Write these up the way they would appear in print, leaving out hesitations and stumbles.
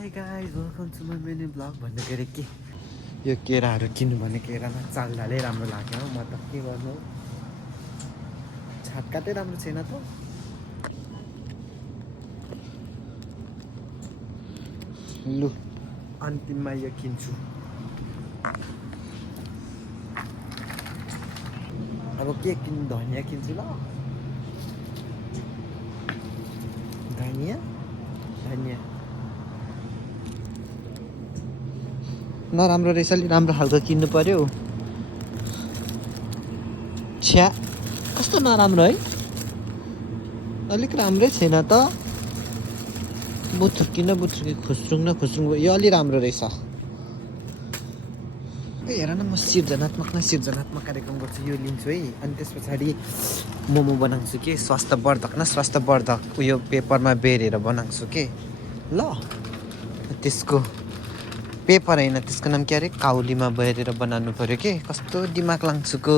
high guys welcome to my mini blog भन्नु के अरे के यो केराहरू किन्नु भने केरामा चाल ढालै राम्रो लाग्यो म त के गर्नु छाप काटै राम्रो छैन त लु अन्तिममा यो किन्छु अब के किन्नु धनिया किन्छु ल धनिया धनिया नराम्रो रहेछ अलि राम्रो खालको किन्नु पर्यो छ्या कस्तो नराम्रो है अलिक राम्रै छैन त बुथुर्की न बुथुर्की खुस्रुङ न खुस्रुङ यो अलि राम्रो रहेछ ए हेर न म सिर्जनात्मक कार्यक्रम गर्छु यो लिन्छु है अनि त्यस पछाडि मोमो बनाउँछु के स्वास्थ्यवर्धक उयो पेपरमा बेरेर बनाउँछु के ल त्यसको पेपर हैन त्यसको नाम के अरे काउलीमा बेरेर बनाउनु पर्यो के कस्तो दिमाग लाङ्छुको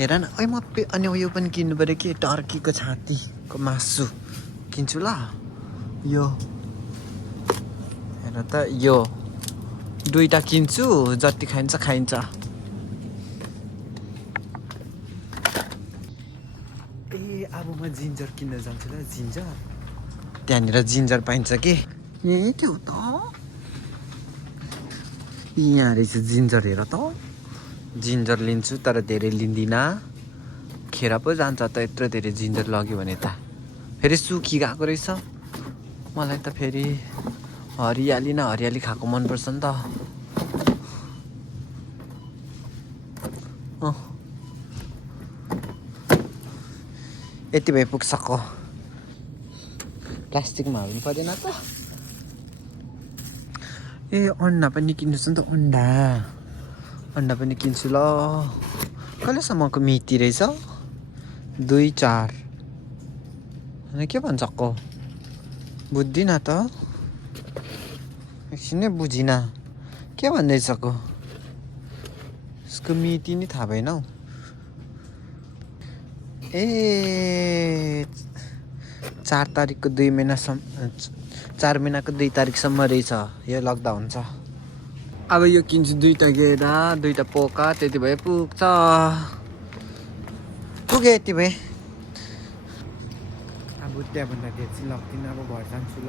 हेर न ओइ म अनि उयो पनि किन्नु पर्यो के टर्कीको छातीको मासु किन्छु ल यो हेर त यो दुईटा किन्छु जति खाइन्छ खाइन्छ ए अब म जिन्जर किन्न जान्छु ल जिन्जर त्यहाँनिर जिन्जर पाइन्छ के ए के हो त यहाँ रहेछ जिन्जर हेर त जिन्जर लिन्छु तर धेरै लिँदिनँ खेर पो जान्छ त यत्रो धेरै जिन्जर लग्यो भने त फेरि सुखी गएको रहेछ मलाई त फेरि हरियाली न हरियाली खाएको मनपर्छ नि त यति भए पुग्छको प्लास्टिकमा हाल्नु पर्दैन त ए अन्डा पनि किन्नु छ नि त अन्डा पनि किन्छु ल कहिलेसम्मको मिति रहेछ 2-4 अनि के भन्छको बुझ्दिन त एकछिनै बुझिन के भन्दैछको यसको मिति नि थाहा भएन हौ ए 4 तारिकको 2 महिनासम्म 4 महिनाको 2 तारिकसम्म रहेछ यो लग्दा हुन्छ अब यो किन्छु 2टा गेडा 2टा पोका त्यति भए पुग्छ पुगे यति भए अब त्यहाँभन्दा धेरै चाहिँ लग्दिनँ अब घर जान्छु ल